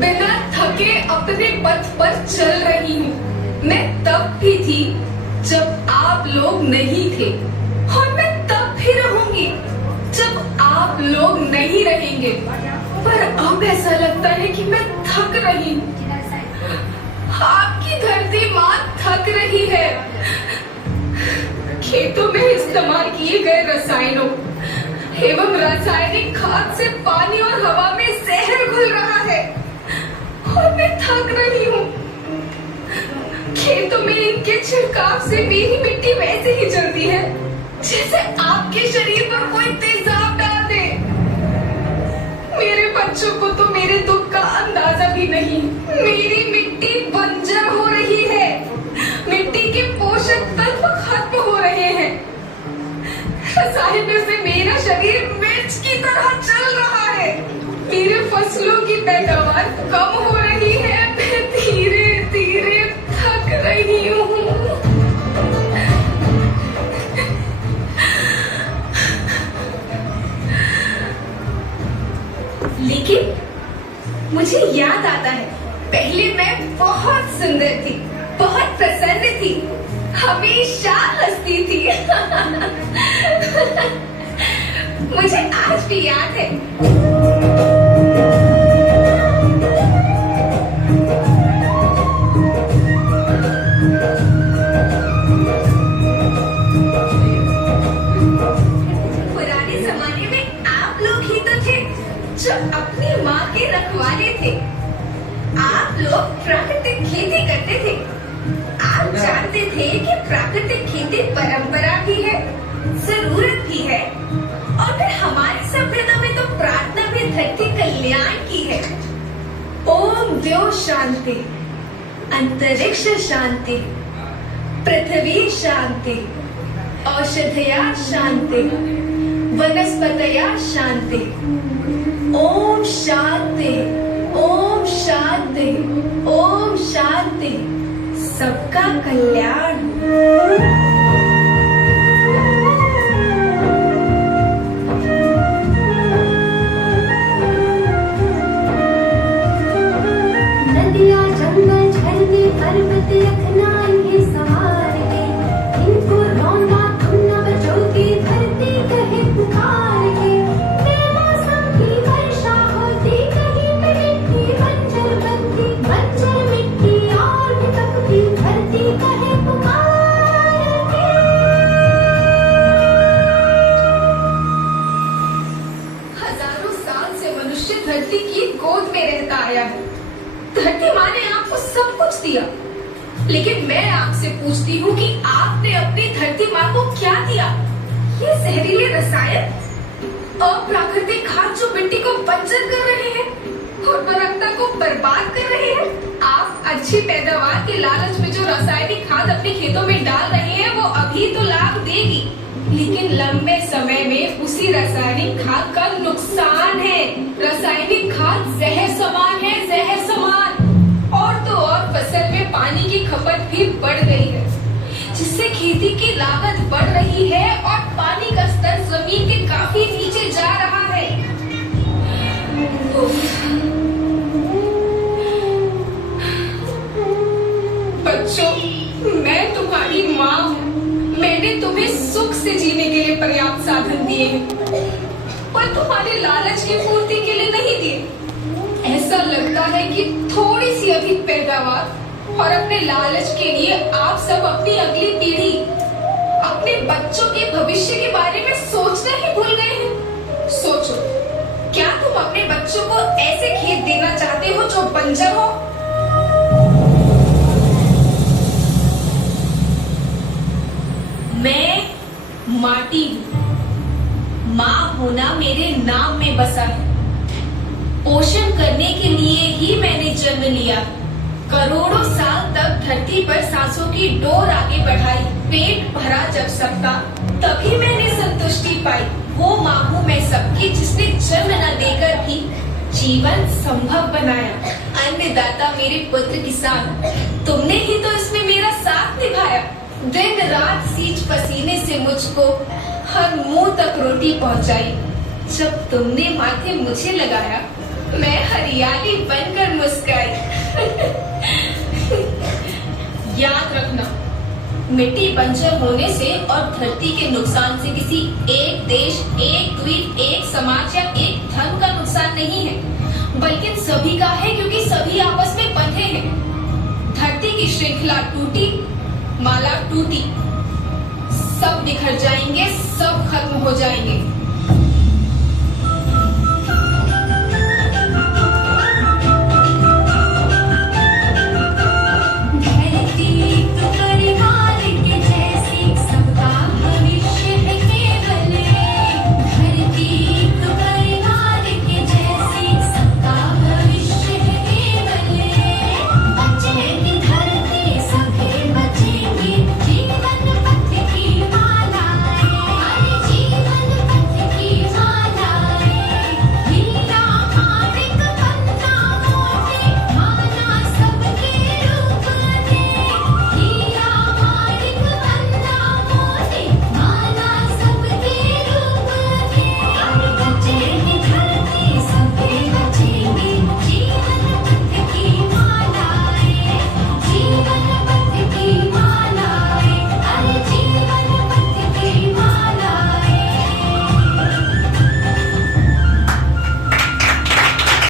बिना थके अपने पथ पर चल रही हूँ। मैं तब भी थी जब आप लोग नहीं थे, और मैं तब भी रहूंगी जब आप लोग नहीं रहेंगे। पर अब ऐसा लगता है कि मैं थक रही हूँ। आपकी धरती माँ थक रही है। खेतों में इस्तेमाल किए गए रसायनों एवं रासायनिक खाद से पानी और हवा में जहर घुल रहा है, और मैं थक रही हूँ। खेतों में इनके छिड़काव से मेरी मिट्टी वैसे ही जलती है जैसे आपके शरीर पर कोई तेजाब डाल दे। मेरे बच्चों को तो मेरे दुख का अंदाजा भी नहीं। मेरी मिट्टी बंजर हो रही है, मिट्टी के पोषक तत्व खत्म हो रहे हैं। रसायनों से मेरा शरीर मिर्च की तरह चल रहा है। मेरे फसलों की पैदावार कम हो रही है। मैं धीरे धीरे थक रही हूँ। लेकिन मुझे याद आता है, पहले मैं बहुत सुंदर थी, बहुत प्रसन्न थी, हमेशा हंसती थी। मुझे आज भी याद है। पुराने जमाने में आप लोग ही तो थे जो अपनी माँ के रखवाले थे। आप लोग प्राकृतिक खेती करते थे। आप जानते थे कि प्राकृतिक खेती परंपरा भी है, जरूरत भी है, और फिर हमारी सभ्यता में तो प्रार्थना भी धरती कल्याण की है। ओम द्यो शांति, अंतरिक्ष शांति, पृथ्वी शांति, औषधया शांति, वनस्पतया शांति। ओम शांति, ओम शांति, ओम शांति। सबका कल्याण। नदियाँ जंगल झरने पर्वत यखना इन्हें सवार के, इनको रौंदा तुम न बचोगे धरती कहे पुकार के। बेमौसम की वर्षा होती कहीं पे मिट्टी बंजर बनती, बंजर मिट्टी और भी तपती धरती कहे पुकार के। हजारों साल से मनुष्य धरती की गोद में रहता आया है। धरती माँ ने आपको सब कुछ दिया, लेकिन मैं आपसे पूछती हूँ कि आपने अपनी धरती माँ को क्या दिया? ये जहरीले रसायन, अप्राकृतिक खाद जो मिट्टी को बंजर कर रहे हैं, उर्वरकता को बर्बाद कर रहे हैं। आप अच्छी पैदावार के लालच में जो रासायनिक खाद अपने खेतों में डाल रहे हैं, वो अभी तो लाभ देगी, लेकिन लंबे समय में उसी रासायनिक खाद का नुकसान है। रासायनिक खाद जहर समान है, जहर समान। और तो और फसल में पानी की खपत भी बढ़ गई है, जिससे खेती की लागत बढ़ रही है और पानी का स्तर जमीन के काफी नीचे जा रहा है। बच्चों, मैं तुम्हारी माँ हूँ। मैंने तुम्हें सुख से जीने के लिए पर्याप्त साधन दिए हैं, पर तुम्हारे लालच की पूर्ति के लिए नहीं दिए। ऐसा लगता है कि थोड़ी सी अधिक पैदावार और अपने लालच के लिए आप सब अपनी अगली पीढ़ी, अपने बच्चों के भविष्य के बारे में सोचना ही भूल गए हैं। सोचो, क्या तुम अपने बच्चों को ऐसे खेत देना चाहते हो जो बंजर हो? मैं माटी हूँ। माँ होना मेरे नाम में बसा है। पोषण करने के लिए ही मैंने जन्म लिया। करोड़ों साल तक धरती पर सांसों की डोर आगे बढ़ाई। पेट भरा जब सबका, तभी मैंने संतुष्टि पाई। वो माँ हूँ मैं सबकी, जिसने जन्म न देकर भी जीवन संभव बनाया। अन्नदाता मेरे पुत्र किसान, तुमने ही तो इसमें मेरा साथ निभाया। दिन रात सींच पसीने से मुझको हर मुंह तक रोटी पहुंचाई। जब तुमने माथे मुझे लगाया, मैं हरियाली बनकर मिट्टी बंजर होने से और धरती के नुकसान से किसी एक देश, एक द्वीप, एक समाज या एक धर्म का नुकसान नहीं है, बल्कि सभी का है, क्योंकि सभी आपस में बंधे हैं। धरती की श्रृंखला टूटी, माला टूटी, सब बिखर जाएंगे, सब खत्म हो जाएंगे।